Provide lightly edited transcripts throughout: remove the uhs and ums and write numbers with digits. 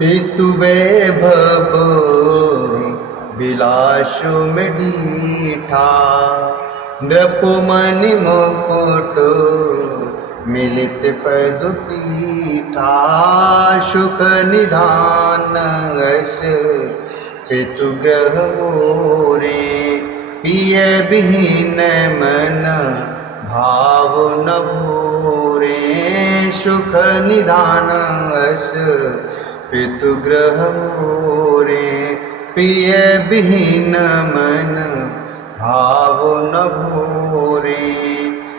पितु वैभव विलासु में डीठा, नृपमणि मुकुट मिलित पद पीठा। सुख निधान अस पितु ग्रह मोरे, पिय विहीन मन भाव न भूरे। सुख निधान अस पितु ग्रह मोरे, पिय विहीन मन भाव न भूरे।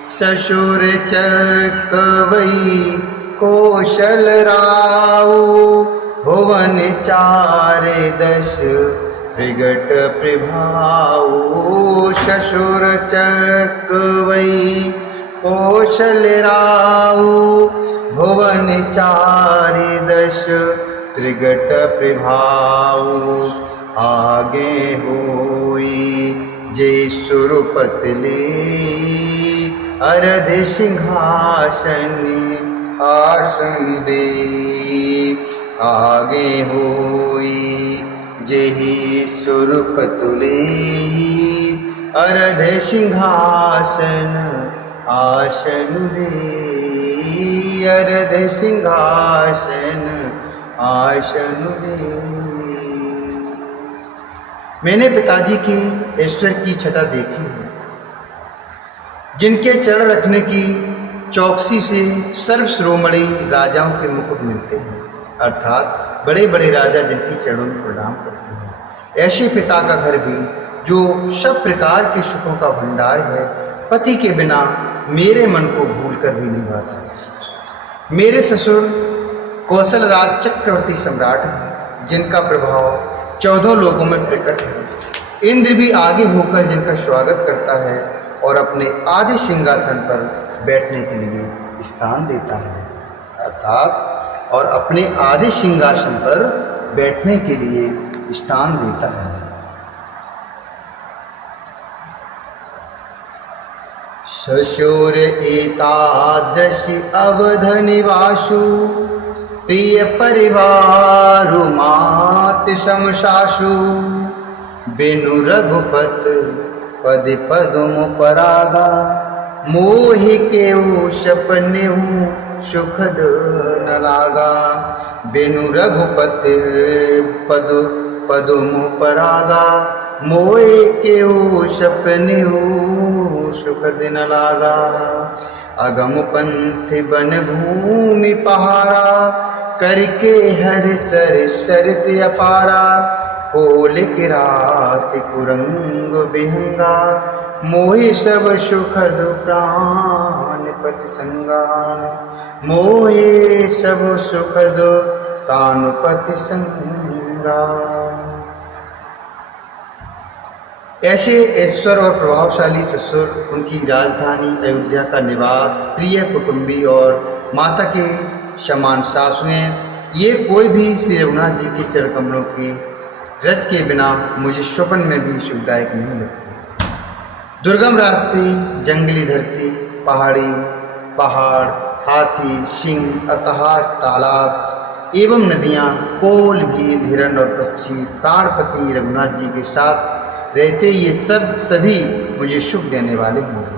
ससुर चकवई कौशल राऊ, भुवन चारे दश प्रगट प्रभाऊ। ससुर चकवई कौशल राऊ, भुवन चारि दश त्रिगट प्रभाऊ। आगे होई जे सुरपतले, अरध सिंहासन आसन दे। आगे होई जेहि सुरपतले, अरध सिंहासन आसन दे। अरध सिंहासन आसन दे। मैंने पिताजी की ईश्वर की छटा देखी है, जिनके चरण रखने की चौकसी से सर्व श्रोमणी राजाओं के मुकुट मिलते हैं, अर्थात बड़े बड़े राजा जिनकी चरणों में प्रणाम करते हैं। ऐसे पिता का घर भी जो सब प्रकार के सुखों का भंडार है, पति के बिना मेरे मन को भूल कर भी नहीं पाता। मेरे ससुर कौशल राज चक्रवर्ती सम्राट हैं, जिनका प्रभाव 14 लोगों में प्रकट है। इंद्र भी आगे होकर जिनका स्वागत करता है और अपने आदि सिंहासन पर बैठने के लिए स्थान देता है, अर्थात और अपने आदि सिंहासन पर बैठने के लिए स्थान देता है। ससुर एतादृश अवध निवासु, प्रिय परिवार मात समसासु। बिनु रघुपत पद पदुम परागा, मोहि केउ सपनेहु सुखद न लागा। बिनु रघुपत पद पदुम परागा, मोहि केउ सपनेहु सुखद न लागा। अगम पंथ बन भूमि पहाड़ा, करके हर सर शरत अपारा। कोल किरात कुरंग विहंगा, मोहि सब सुखद प्राण पति संगा। मोहि सब सुखद प्राण पति संगा। ऐसे ऐश्वर और प्रभावशाली ससुर, उनकी राजधानी अयोध्या का निवास, प्रिय कुटुंबी और माता के समान सासुएं, ये कोई भी श्री रघुनाथ जी के चरण कमलों की रज के बिना मुझे स्वप्न में भी सुखदायक नहीं लगती। दुर्गम रास्ते, जंगली धरती, पहाड़ी पहाड़, हाथी, सिंह, अथाह तालाब एवं नदियाँ, कोल, भील, हिरण और पक्षी प्राणपति रघुनाथ जी के साथ रहते ये सभी मुझे सुख देने वाले होंगे।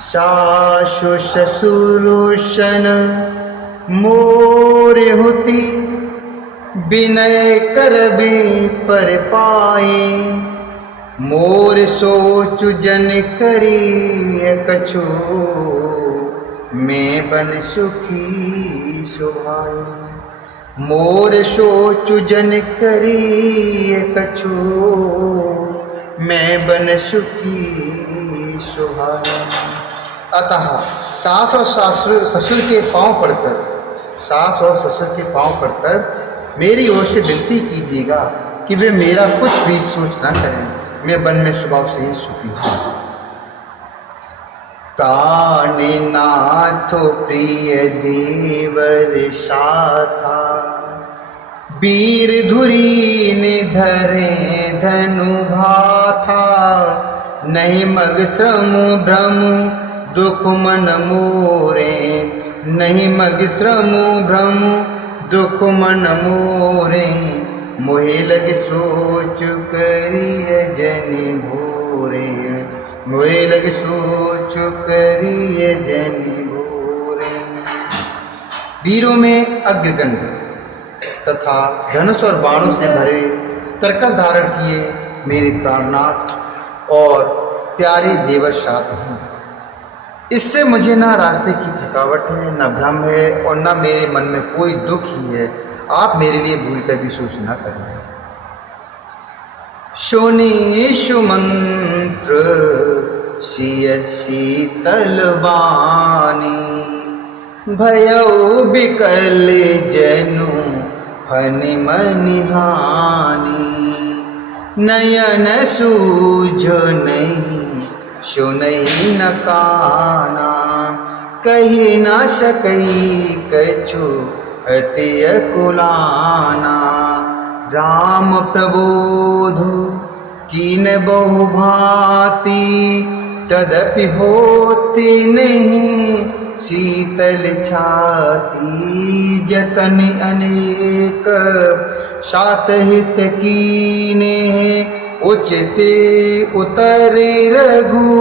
सासु ससुर सन मोर होती, विनय करबी पर पाए। मोर सोच जन करी कछु, मैं बन सुखी सुभाए। मोर सोच जन करी कछु, मैं बन सुखी सुभाए। अतः सास और ससुर के पांव पड़कर, सास और ससुर के पांव पड़कर मेरी ओर से विनती कीजिएगा कि वे मेरा कुछ भी सोच न करें, मैं वन में स्वभाव से ही सुखी हूँ। प्राणनाथ प्रिय देवर साथा, वीर धुरी निधरे धनु भाथा। नहीं मग श्रम भ्रम दुख मन मोरे, नहीं मग श्रम भ्रम दुख मन मोरे, मोहे लग सोच करिय जनि भोरे, मोहे लग सोच करिय जनि भोरे। वीरों में अग्रगण्य तथा धनुष और बाणों से भरे तरकस धारण किए मेरे प्राणनाथ और प्यारे देवर साथ हैं। इससे मुझे ना रास्ते की थकावट है, न भ्रम है और न मेरे मन में कोई दुख ही है। आप मेरे लिए भूल कर भी सूचना करें। शोनी सुमंत्र शिय शीतल बानी, भयउ बिकल जनु फनि मनि हानि, नयन सूझो नहीं सुनई न काना, कही न सकई कछु अति कुलाना। राम प्रबोध कीन बहु भांति, तदपि होती नहीं शीतल छाती। जतन अनेक सात हित कीने, उचिते उतरे रघु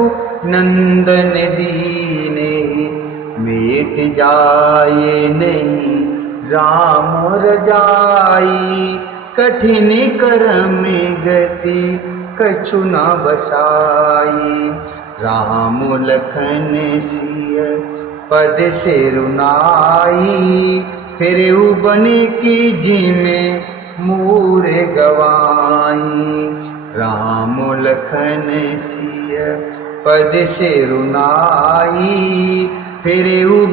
नंदन दीने। मेट जाए नहीं राम रजाई, कठिन करम गति कछु न बसाई। राम लखन सिय पद से रुनाई, फिर बन की जिमे मूरे गवाई। राम लखन सिय पद से रुनाई, फिर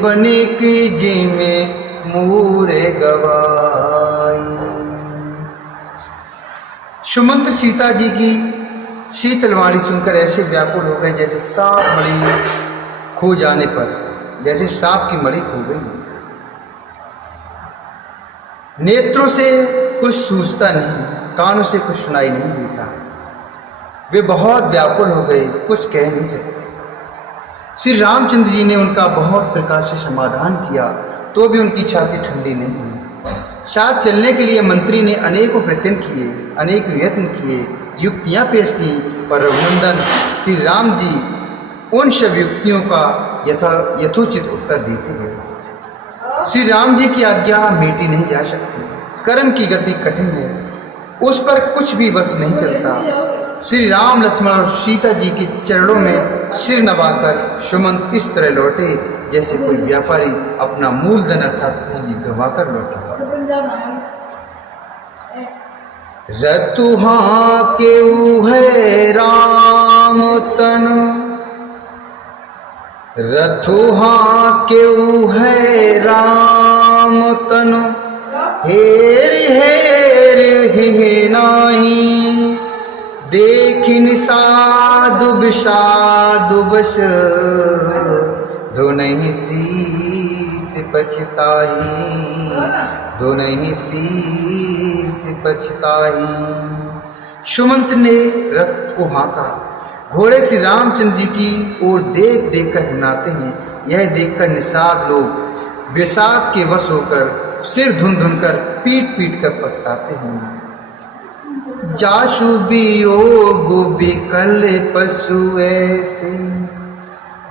बन की जिमे मूरे गवाई। सुमंत्र सीता जी की शीतल वाणी सुनकर ऐसे व्याकुल हो गए जैसे सांप मणि खो जाने पर, जैसे सांप की मणि खो गई। नेत्रों से कुछ सूझता नहीं, कानों से कुछ सुनाई नहीं देता। वे बहुत व्याकुल हो गए, कुछ कह नहीं सकते। श्री रामचंद्र जी ने उनका बहुत प्रकार से समाधान किया, तो भी उनकी छाती ठंडी नहीं हुई। साथ चलने के लिए मंत्री ने अनेकों प्रयत्न किए, अनेक यत्न किए, युक्तियां पेश की, पर रघुनंदन श्री राम जी उन सब युक्तियों का यथोचित उत्तर देते गए। श्री राम जी की आज्ञा मेटी नहीं जा सकती, कर्म की गति कठिन है, उस पर कुछ भी बस नहीं चलता। श्री राम लक्ष्मण और सीता जी के चरणों में सिर नवाकर सुमंत इस तरह लौटे जैसे कोई व्यापारी अपना मूलधन अर्थात पूंजी गंवाकर लौटा। रतुहा केउ है राम तनु, रथुहा केउ है राम तनु, हेर हेर हे नाही। देखिन साधु विषादु बस, धुनहि शीस पछताई, धुनहि शीस पछताई। सुमंत ने रथ को हाँका, घोड़े श्री रामचंद्र जी की ओर देख देख कर हुनाते हैं। यह देखकर निषाद लोग विषाद के वश होकर सिर धुन धुन कर पीट पीट कर पछताते हैं। जाशु वियोग विकल पशु ऐसे,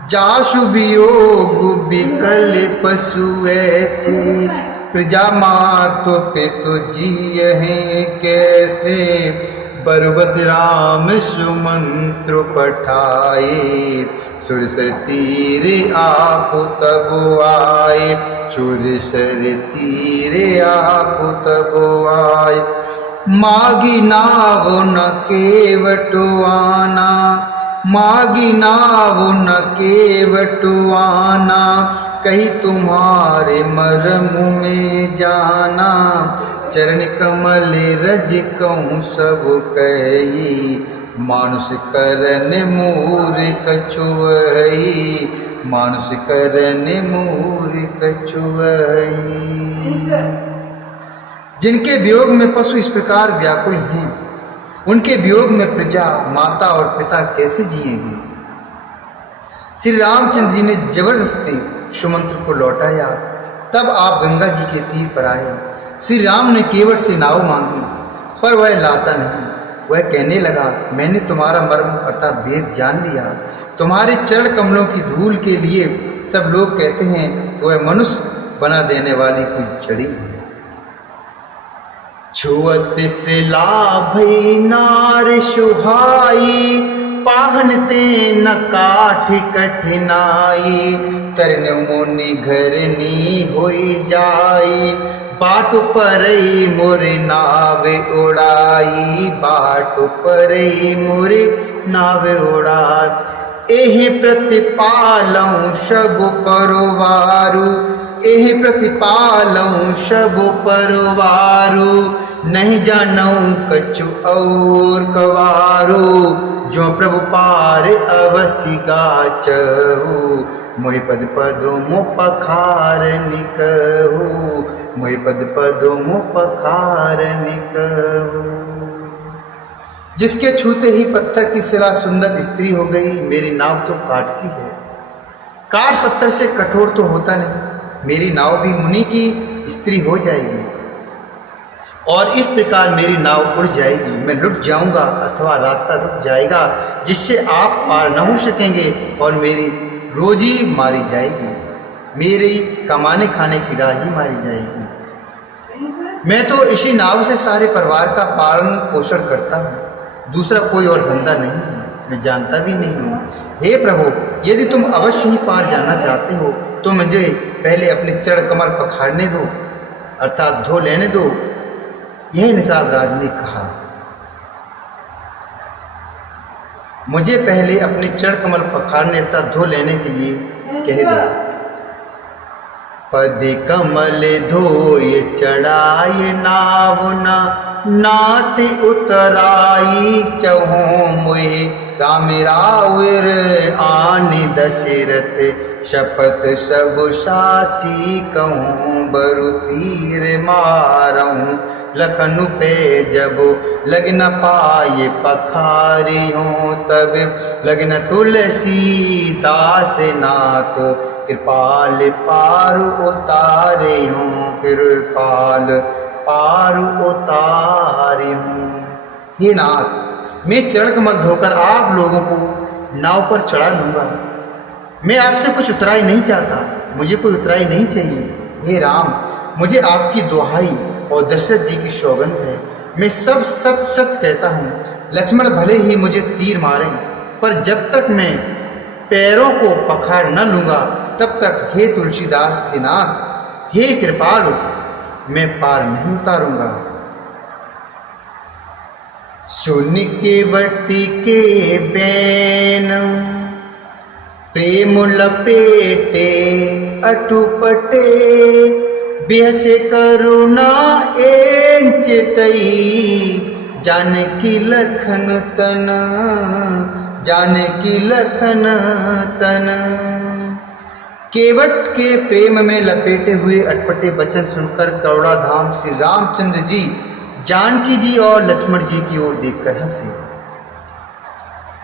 जाशु वियोग विकल पशु ऐसे, प्रजा मातो पितु जिय हैं कैसे। बरबस राम सुमंत्र पठाए, सुरसर तीरे आप तब आए, सुरसर तीरे आप तब आए। मागी नाव न केवटो आना, मागी नाव न केवटो आना, कहीं तुम्हारे मरम में जाना। चरण कमल रज कहूँ सब कही, मानुष करन मूर कछुअई, मानुष करन मूर कछुअई। जिनके वियोग में पशु इस प्रकार व्याकुल हैं, उनके वियोग में प्रजा माता और पिता कैसे जिएंगे। श्री रामचंद्र जी ने जबरदस्ती सुमंत्र को लौटाया। तब आप गंगा जी के तीर पर आए। श्री राम ने केवट से नाव मांगी, पर वह लाता नहीं। वह कहने लगा, मैंने तुम्हारा मर्म अर्थात भेद जान लिया। तुम्हारे चरण कमलों की धूल के लिए सब लोग कहते हैं कि वह मनुष्य बना देने वाली कोई जड़ी। छुअत से लाभई नार सुहाई, पाहन ते न काठ कठिनाई। तरन मुनि घरनी होई जाई, बाट परई मोरे नावे उड़ाई। बाट परई मोरे नावे उड़ाई। एहि प्रतिपालऊ सब परवारू, एहि प्रतिपालऊ सब परवारू। नहीं जानऊ कछु और कवारू, जो प्रभु पार अवसि गाचहु। मोहि पद पदों पखार निकहु, मोहि पद पदों पखार निकहु। जिसके छूते ही पत्थर की शिला सुंदर स्त्री हो गई। मेरी नाव तो काठ की है, काठ पत्थर से कठोर तो होता नहीं। मेरी नाव भी मुनि की स्त्री हो जाएगी और इस प्रकार मेरी नाव उड़ जाएगी। मैं लुट जाऊंगा अथवा रास्ता रुक जाएगा, जिससे आप पार न हो सकेंगे और मेरी रोजी मारी जाएगी, मेरी कमाने खाने की राह ही मारी जाएगी। मैं तो इसी नाव से सारे परिवार का पालन पोषण करता हूँ, दूसरा कोई और धंधा नहीं है, मैं जानता भी नहीं हूँ। हे प्रभु, यदि तुम अवश्य ही पार जाना चाहते हो तो मुझे पहले अपने चरण कमल पखाड़ने दो, अर्थात धो लेने दो। यह निषाद राज ने कहा, मुझे पहले अपने चरण कमल पखाड़ने अर्थात धो लेने के लिए कह दो। पद कमल धोय चढ़ाए नावना, नाथ उतराई चहु मोहि। राम रावर आन दशरथ, शपथ सब साची कहूँ। बरु तीर मारऊँ लखन पे जब, लग न पाए पखारियों तब। लग्न तुलसी दास नाथ, कृपाल पारु उतारे हूँ। कृपाल पारु उतारे हूँ। हे नाथ, मैं चरण कमल धोकर आप लोगों को नाव पर चढ़ा लूँगा। मैं आपसे कुछ उतराई नहीं चाहता, मुझे कोई उतराई नहीं चाहिए। हे राम, मुझे आपकी दुहाई और दशरथ जी की सौगंध है, मैं सब सच सच कहता हूँ। लक्ष्मण भले ही मुझे तीर मारें, पर जब तक मैं पैरों को पखाड़ न लूँगा तब तक हे तुलसीदास के नाथ, हे कृपालु, मैं पार नहीं उतारूंगा। सुन के वटी के बैन, प्रेम लपेटे अटुपटे। बेहसे करुणा एंचितई, जानकी लखन तन, जानकी लखन तन। केवट के प्रेम में लपेटे हुए अटपटे वचन सुनकर करुणा धाम श्री रामचंद्र जी जानकी जी और लक्ष्मण जी की ओर देखकर हंसे।